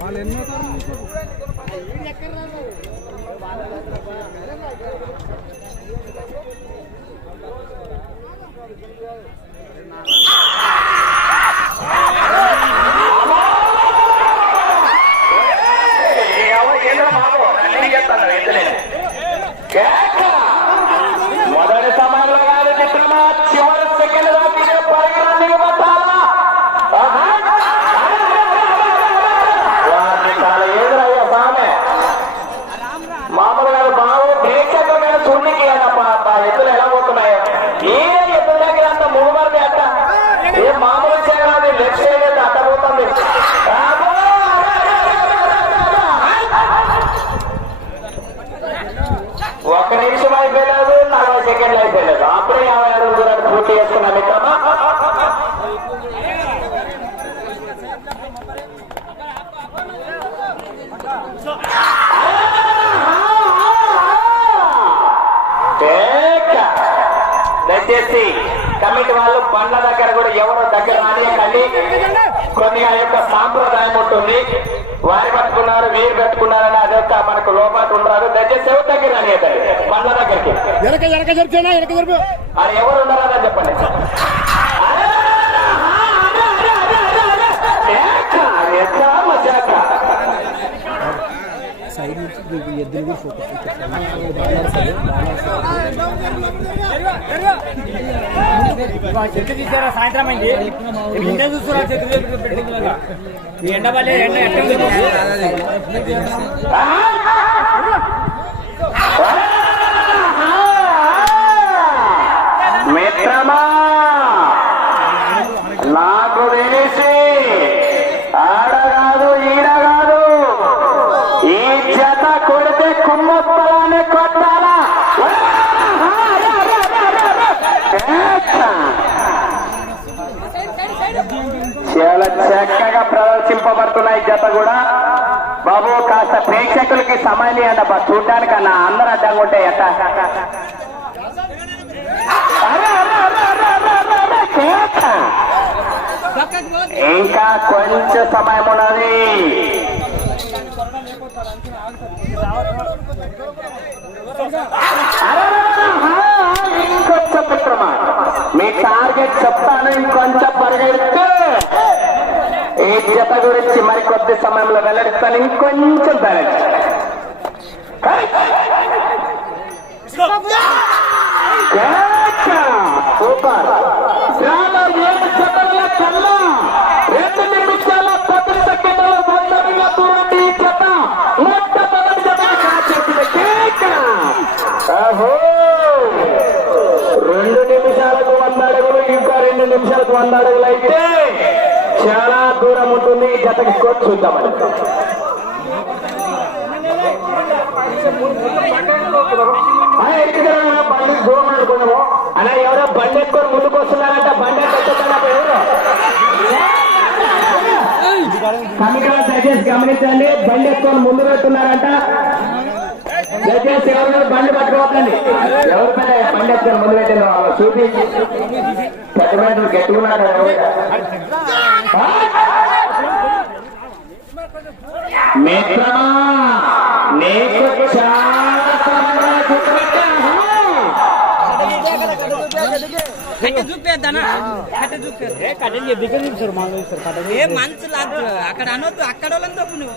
వాళ్ళు ఎన్నో తరం మొదటి సమయంలో కాదు చిత్రమా చివరి సెకండ్ దాకా పరిగణనకి పట్టాలా ఆహా. వారిని చాలా ఎదురయ్యా సామె మామూలుగా బాబు ప్రేక్షకుల మీద చూడనికి ఎత్తులు ఎలా పోతున్నాయో ఏ ఎత్తుల దగ్గర అంత మూడు అట్ట ఏ మామూలు చేయరాదు లెఫ్ట్ సైడ్ అట్ట పోతుంది రాబో! ఒక్క నిమిషం అయిపోయలేదు నలభై సెకండ్లు అయిపోయలేదు అప్పుడే యాభై అడుగులు దూరాన్ని పూర్తి చేసుకున్నా మిత్రమా ఏక! దయచేసి కమిటీ వాళ్ళు బండ్ల దగ్గర కూడా ఎవరు దగ్గర రానియకండి కొన్ని ఆ యొక్క సాంప్రదాయం ఉంటుంది. వారి పట్టుకున్నారు వీరు పెట్టుకున్నారని అదొక మనకు లోపాటు ఉండరాదు. దయచేసి ఎవరి దగ్గర రానియకండి బండ్ల దగ్గరికి. అది ఎవరు ఉన్నారో అని చెప్పండి. ఎద్దులు కూడా ఫోకస్ చెట్టు తీసారా సాయంత్రం అయింది ఇంటే చెట్టు ఎండ వల్లే ఎండ చక్కగా ప్రదర్శింపబడుతున్నాయి జత కూడా. బాబు కాస్త ప్రేక్షకులకి సమయం ఇవ్వండి చూడడానికి అన్న అందరు అడ్డంగా ఉంటే ఎట్ట? ఇంకా కొంచెం సమయం ఉన్నది. ఇంకొంచెం మీ టార్గెట్ చెప్తాను ఇంకొంచెం పరిగెడితే ఈ జత గురించి మరి కొద్ది సమయంలో వెల్లడిస్తాను. ఇంకొంచెం బ్యాలెన్స్ సూపర్ గ్రామ ఏడు జతల కన్నా రెండు నిమిషాల పది సెకండ్ల వందలుగా దూరండి ఈ జత. మొట్టమొదటి జత కాచేసిన కేక. అహో రెండు నిమిషాలకు వంద అడుగులు ఇంకా రెండు నిమిషాలకు వంద అడుగులు అయితే చాలా దూరం ఉంటుంది. జతకి స్కోర్ చూద్దామని ఆ, బండి దూరం అనుకున్నాము. అలా ఎవరో బండి ఎక్కువ ముందుకు వస్తున్నారంట. బండి ఎత్తుకున్నా ఎవరు? దయచేసి గమనించండి. బండి ఎక్కువ ముందు పెడుతున్నారంట. దయచేసి ఎవరు బండి పట్టుకోవద్దండి. ఎవరు పెద్ద బండి ఎత్తుకొని ముందు పెట్టిన చూపించి పెద్ద గట్టుకున్నారు మిత్రమా నీకు చాలా కట్టెలు ఏ మనసు లాదు అక్కడ అనొద్దు అక్కడ వాళ్ళని తప్పు నువ్వు.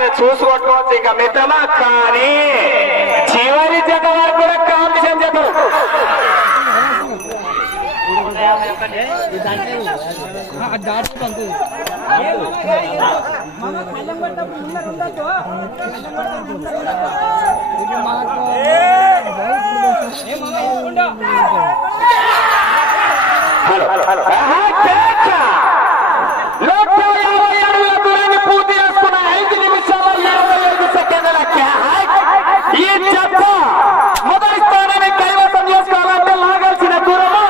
ఉంది చూసుకోవచ్చు ఇక మిత్రమా? కానీ చివరి జత వరకు కూడా కాంపిటీషన్ జతలు హలో. హలో ఆహా, కేక! నూట యాభై అడుగుల దూరాన్ని పూర్తి చేసుకున్న ఐదు నిమిషాల ఇరవై ఐదు సెకండ్ల క్యాచ్. ఈ జత మొదటి స్థానాన్ని కైవసం చేసుకోవాలంటే లాగాల్సిన దూరము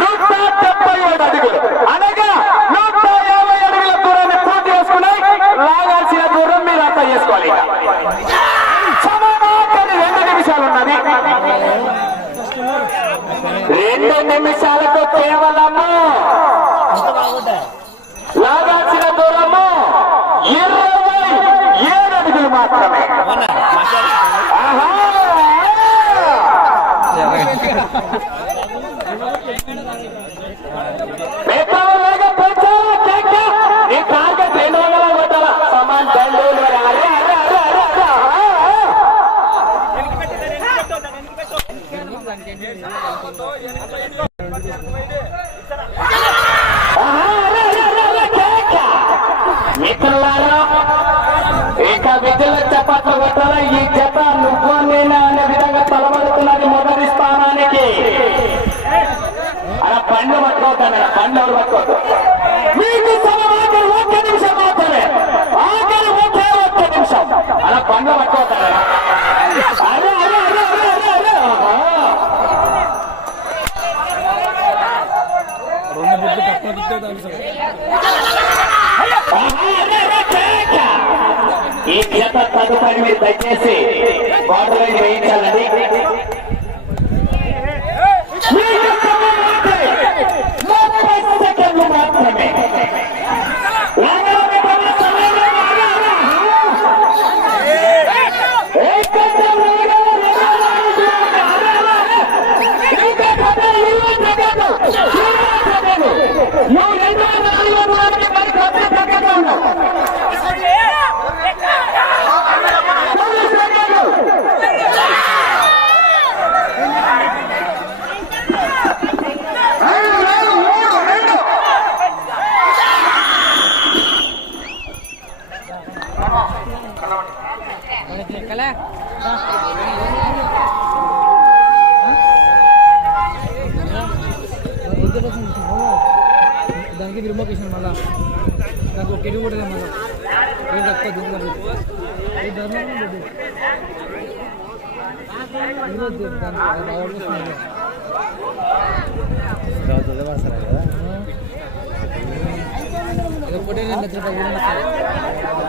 నూట డెబ్బై ఏడు అడుగులు అనగా నూట యాభై అడుగుల దూరాన్ని పూర్తి చేసుకున్నాయి లాగాల్సిన దూరం మీరు అంతా చేసుకోవాలి ఇక. సమానాకని రెండు నిమిషాలు ఉన్నది రెండు నిమిషాలకు కేవలము లాగాల్సిన దూరము ఇరవై ఏడు అడుగులు మాత్రమే. ఆహా! మిత్రులారా ఇక విద్యల చప్పట్లు కొట్టారా ఈ జత నువ్వు అనే విధంగా తలబడుతున్నది మొదటి స్థానానికి. అలా పండు పట్టుకోవద్దు పండు ఎవరు పట్టుకోవద్దు మీకు ఒక్క నిమిషం మాత్రమే. ఆఖరి ఒకే ఒక్క నిమిషం. అలా పండు ఈ తదుపరి మీరు దయచేసి బార్డర్ లైన్ వేయించాలండి మీకు సమయం ఉంటే ముప్పై సెకండ్లు మాత్రమే లాగాలి బాబా, సమయం లాగాలి. ఏ కొంచెం లాగాలి, లాగాలి, లాగాలి. ఇంకా కథలు, ఇరవై సెకండ్లు, ఇరవై సెకండ్లు. నువ్వు రెండు వందల నాలుగు వందలకి మరి కొద్ది సెకండ్లు ఉన్నావు. తొమ్మిది సెకండ్లు. రెండు, రెండు, మూడు, రెండు. దానికి రిమోకేషన్ మళ్ళా దానికి ఒక కూడా మళ్ళా ఏం తక్కువ దీంట్లో ఏ ధర్మం లేదు. ఒకటే రెండు లక్షల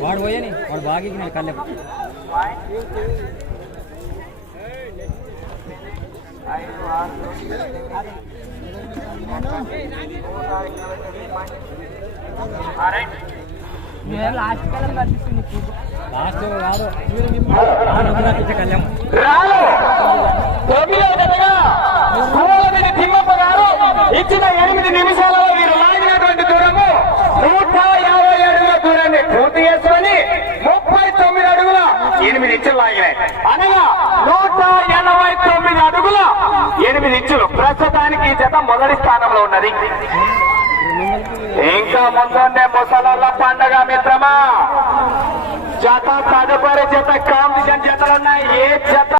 వాడు పోయని వాడు బాగా ఎక్కినాడు కళ్ళె లాస్ట్ కాదు ఇచ్చిన ఎనిమిది నిమిషాలలో వీరు లాగినటువంటి దూరము నూట యాభై అడుగుల దూరాన్ని పూర్తి చేసుకొని ముప్పై తొమ్మిది అడుగుల ఎనిమిది ఇంచులు లాగినాయి. అనగా నూట ఎనభై తొమ్మిది అడుగుల ఎనిమిది ఇంచులు. ప్రస్తుతానికి ఈ జత మొదటి స్థానంలో ఉన్నది. ఇంకా ముందుండే ముసలాళ్ళ పండగ మిత్రమా? జత తదుపరి జత కాంపిటీషన్ జతలున్నాయి. ఏ జత